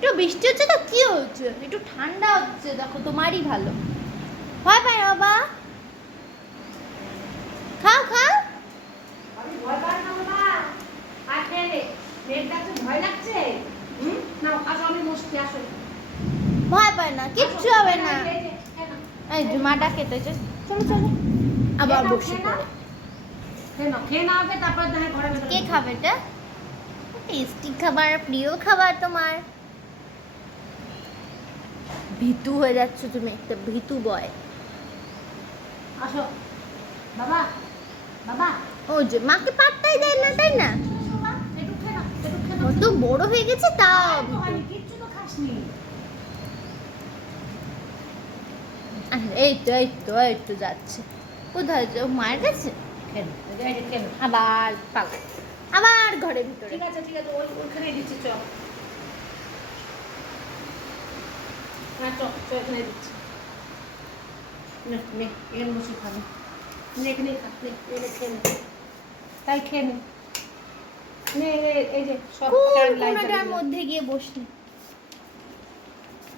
একটু বৃষ্টি হচ্ছে তো কি হচ্ছে, একটু ঠান্ডা হচ্ছে, দেখো তোমারই ভালো। ভয় পায় না বাবা, খাও খাও। আমি ভয় পাই না বাবা। আর নে মেঘটা তো ভয় লাগছে। নাও আসো, আমি বসছি, আসো। ভয় পায় না, কিচ্ছু হবে না। এই যে মাটা কেটেছে, চলো চলো। আবার বসে পড়ে। খেয়ে নাও আগে, তারপর দেখা ঘরে কে খাবে এটা? টেস্টি খাবার, প্রিয় খাবার তোমার। ভীতু হয়ে যাচ্ছ তুমি, একটা ভীতু বয়। আসো বাবা, বাবা। ও যে মাকে পাত্তাই দেয় না, তাই না? একটু খেয়ে নাও, একটু খেয়ে নাও। কত বড় হয়ে গেছে তাও। কিচ্ছু তো খাসনি। এই তো এই তো এই তো যাচ্ছে। কোথায় যাও? মায়ের কাছে। আবার পালায়, আবার ঘরের ভিতরে। ঠিক আছে ঠিক আছে, ওইখানে দিচ্ছি, চ। হ্যাঁ চ, এখানে দিচ্ছি। নে নে, এখানে বসে খাবে। নে এখানেই খা, নে এখানে খেয়ে নে। তাই খেয়ে নে। নে এই যে সব কোন লাইট কোনাটার মধ্যে গিয়ে বসলি?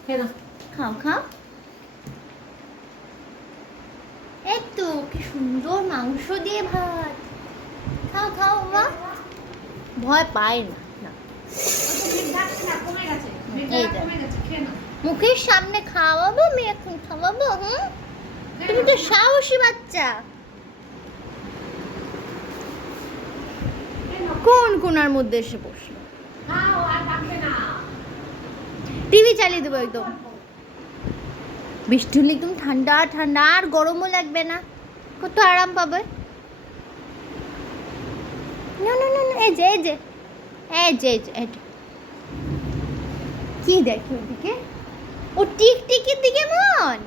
খেয়ে নাও। খাও খাও। এই তো কি সুন্দর মাংস দিয়ে ভাত। খাও খাও বাবা। ভয় পায় না, না। এই দেখ। মুখের সামনে খাওয়াবো, আমি এখন খাওয়াবো। তুমি তো সাহসী বাচ্চা। কোন কোনার মধ্যে এসে বসলো? টিভি চালিয়ে দেবো একদম। বৃষ্টি হলে একদম ঠান্ডা ঠান্ডা, আর গরমও লাগবে না, কত আরাম পাবে। না না না না, এই যে এই যে এই যে এই যে এই যে। কি দেখি ওদিকে? ও টিকটিকির দিকে মন।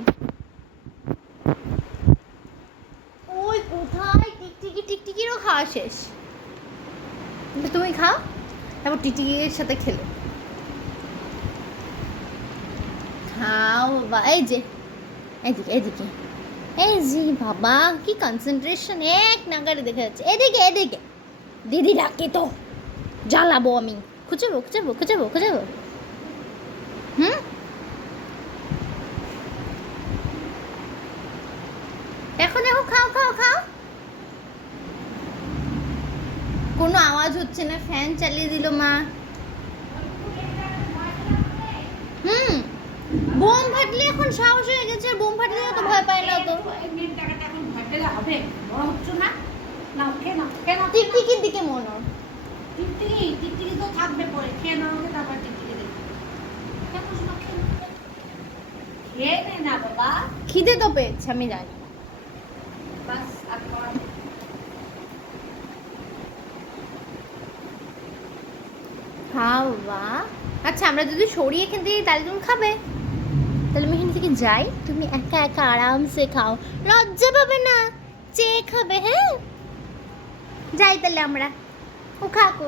ওই কোথায় টিকটিকি, টিকটিকিরও খাওয়া শেষ। তুমি খাও, তারপর টিকটিকির সাথে খেলো। খাও বাবা। এই যে এদিকে এদিকে, এই যে বাবা কি কনসেন্ট্রেশন, এক নাগারে দেখা যাচ্ছে। এদিকে এদিকে, দিদি ডাকে তো, জ্বালাবো আমি। খুঁজাবো খুঁজাবো খুঁজাবো খুঁজাবো। দেখো দেখো, খাও খাও খাও। কোনো আওয়াজ হচ্ছে না, ফ্যান চালিয়ে দিল মা। বোম ফাটলে এখন সাহস হয়ে গেছে, বোম ফাটলে তো ভয় পায় না তো। টিকটিকির দিকে মনে হয়। টিকটিকি তো থাকবে পরে, খেয়ে নাও আগে, তারপর টিকটিকি দেখবে। খেয়ে নে না বাবা। খিদে তো পেয়েছে, আমি জানি। বাস আর খাওয়া নেই। খাও বা। আচ্ছা আমরা যদি সরিয়ে এখান থেকে তাহলে তুমি খাবে? তাহলে আমি এখান থেকে যাই, তুমি একা একা আরামসে খাও, লজ্জা পাবে না, চেয়ে খাবে। হ্যাঁ যাই তাহলে আমরা। ও খাকো।